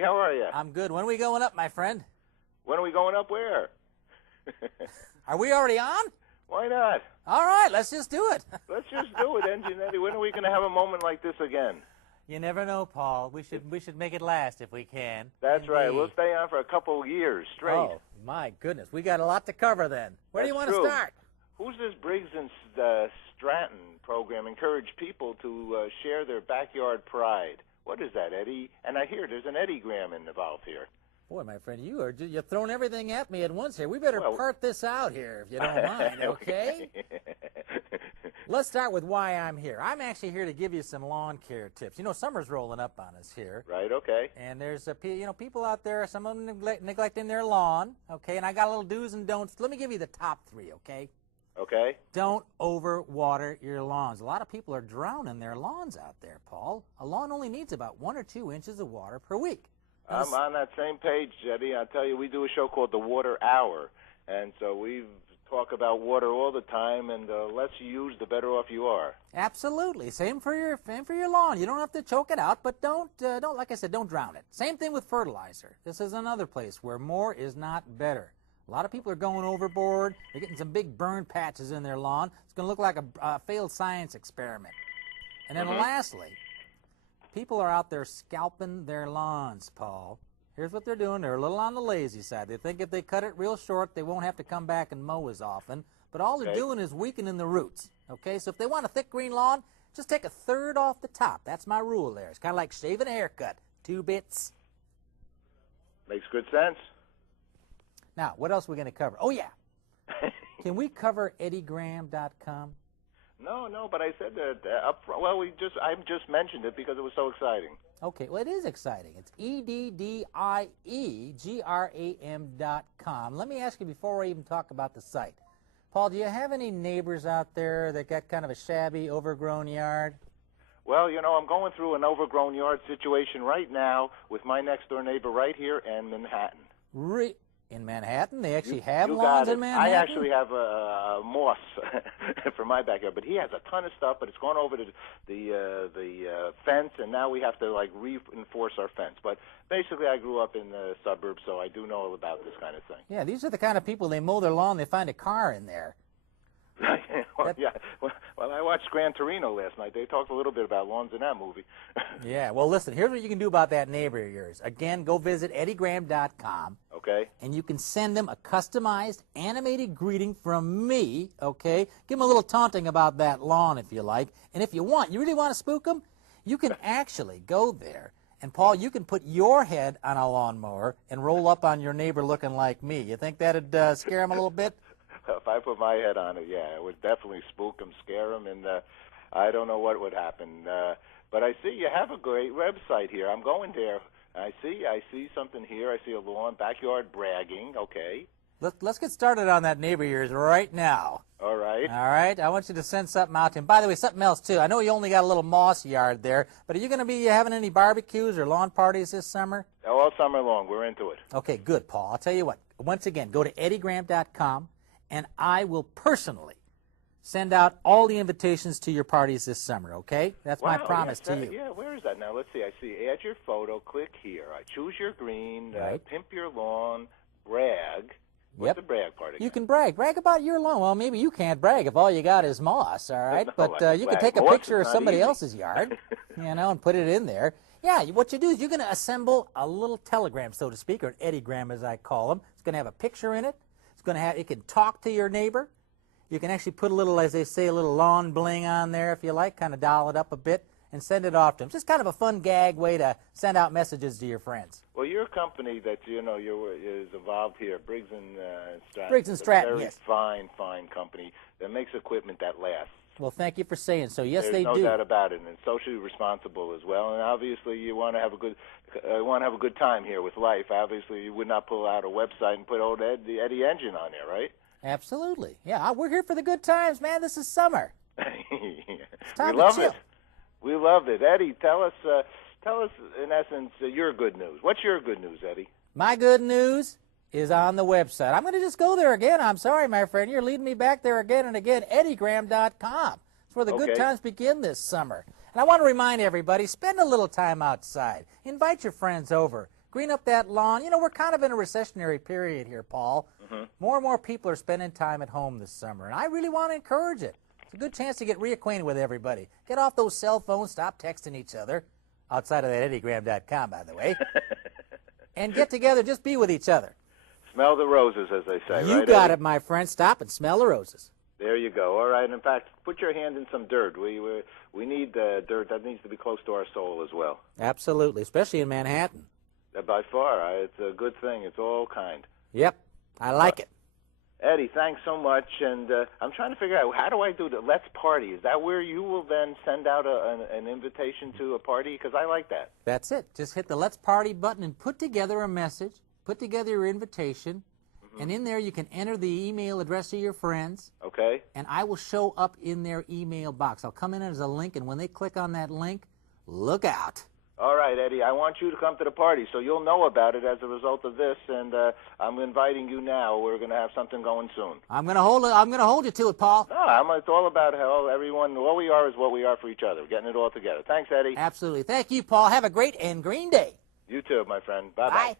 How are you? I'm good. When are we going up, my friend? When are we going up where? Are we already on? Why not? All right, let's just do it. Let's just do it, Engine Eddie. When are we going to have a moment like this again? You never know, Paul. We should make it last if we can. That's Indeed. right. We'll stay on for a couple of years straight. Oh, my goodness. We got a lot to cover then. Where do you want to start? Who's this Briggs and Stratton program encourage people to share their backyard pride? What is that, Eddie? And I hear there's an EddieGram involved here. Boy, my friend, you're throwing everything at me at once here. We better part this out here, if you don't mind, okay? Let's start with why I'm here. I'm actually here to give you some lawn care tips. You know, summer's rolling up on us here. Right, okay. And there's people out there, some of them neglecting their lawn, okay? And I got a little do's and don'ts. Let me give you the top three, okay? Okay. Don't overwater your lawns. A lot of people are drowning their lawns out there, Paul. A lawn only needs about 1 or 2 inches of water per week. I'm on that same page, Eddie. I'll tell you, we do a show called The Water Hour, and so we talk about water all the time, and the less you use, the better off you are. Absolutely. Same for your lawn. You don't have to choke it out, but don't like I said, don't drown it. Same thing with fertilizer. This is another place where more is not better. A lot of people are going overboard. They're getting some big burn patches in their lawn. It's going to look like a failed science experiment. And then lastly, people are out there scalping their lawns, Paul. Here's what they're doing. They're a little on the lazy side. They think if they cut it real short, they won't have to come back and mow as often. But all they're doing is weakening the roots. Okay, so if they want a thick green lawn, just take 1/3 off the top. That's my rule there. It's kind of like shaving a haircut. 2 bits. Makes good sense. Now, what else are we going to cover? Oh, yeah. Can we cover EddieGram.com? No, but I said that up front. Well, I just mentioned it because it was so exciting. Okay, well, it is exciting. It's EddieGram.com. Let me ask you before I even talk about the site. Paul, do you have any neighbors out there that got kind of a shabby, overgrown yard? Well, you know, I'm going through an overgrown yard situation right now with my next-door neighbor right here in Manhattan. In Manhattan? They actually have lawns in Manhattan? I actually have a moss for my backyard, but he has a ton of stuff, but it's gone over to the fence, and now we have to, like, reinforce our fence. But basically, I grew up in the suburbs, so I do know about this kind of thing. Yeah, these are the kind of people, they mow their lawn, they find a car in there. Well, I watched Gran Torino last night. They talked a little bit about lawns in that movie. Yeah, well, listen, here's what you can do about that neighbor of yours. Again, go visit EddieGram.com. Okay. And you can send them a customized, animated greeting from me, okay? Give them a little taunting about that lawn if you like. And if you really want to spook them, you can actually go there. And, Paul, you can put your head on a lawnmower and roll up on your neighbor looking like me. You think that would scare him a little bit? If I put my head on it, yeah, it would definitely spook him, scare him, and I don't know what would happen. But I see you have a great website here. I'm going there. I see something here. I see a lawn, backyard bragging. Okay. Let's get started on that neighbor of yours right now. All right. All right. I want you to send something out to him. By the way, something else, too. I know you only got a little moss yard there, but are you going to be having any barbecues or lawn parties this summer? All summer long. We're into it. Okay, good, Paul. I'll tell you what. Once again, go to EddieGram.com. And I will personally send out all the invitations to your parties this summer, okay? That's my promise to you. Yeah, where is that now? Let's see. I see add your photo, click here. I choose your green, pimp your lawn, brag. What's the brag part again? You can brag. Brag about your lawn. Well, maybe you can't brag if all you got is moss, all right? No, but you can take a picture of somebody else's yard, and put it in there. Yeah, what you do is you're going to assemble a little telegram, so to speak, or an EddieGram as I call them. It's going to have a picture in it. It can talk to your neighbor. You can actually put a little, as they say, a little lawn bling on there if you like, kind of doll it up a bit and send it off to them. It's just kind of a fun gag way to send out messages to your friends. Well, your company that is involved here, Briggs and Stratton. Briggs and Stratton, yes. Very fine company that makes equipment that lasts. Well, thank you for saying so. Yes, they do. There's no doubt about it, and it's socially responsible as well. And obviously, you want to have a good time here with life. Obviously, you would not pull out a website and put old the Eddie engine on there, right? Absolutely. Yeah, we're here for the good times, man. This is summer. It's time we love to chill. it. We love it, Eddie. Tell us in essence your good news. What's your good news, Eddie? My good news is on the website. I'm going to just go there again. I'm sorry, my friend. You're leading me back there again and again. EddieGram.com. It's where the good times begin this summer. And I want to remind everybody, spend a little time outside. Invite your friends over. Green up that lawn. You know, we're kind of in a recessionary period here, Paul. More and more people are spending time at home this summer, and I really want to encourage it. It's a good chance to get reacquainted with everybody. Get off those cell phones, stop texting each other, outside of that EddieGram.com, by the way, and get together, just be with each other. Smell the roses, as they say, You right, got Eddie? it, my friend. Stop and smell the roses. There you go. All right. In fact, put your hand in some dirt. We need dirt that needs to be close to our soul as well. Absolutely, especially in Manhattan. By far, it's a good thing. It's all kind. Yep, I like it. Eddie, thanks so much. And I'm trying to figure out, how do I do the Let's Party? Is that where you will then send out an invitation to a party? Because I like that. That's it. Just hit the Let's Party button and put together a message, put together your invitation, and in there you can enter the email address of your friends. Okay. And I will show up in their email box. I'll come in as a link, and when they click on that link, look out. All right, Eddie, I want you to come to the party, so you'll know about it as a result of this, and I'm inviting you now. We're going to have something going soon. I'm going to hold you to it, Paul. No, it's all about how everyone, all we are is what we are for each other, getting it all together. Thanks, Eddie. Absolutely. Thank you, Paul. Have a great and green day. You too, my friend. Bye-bye. Bye.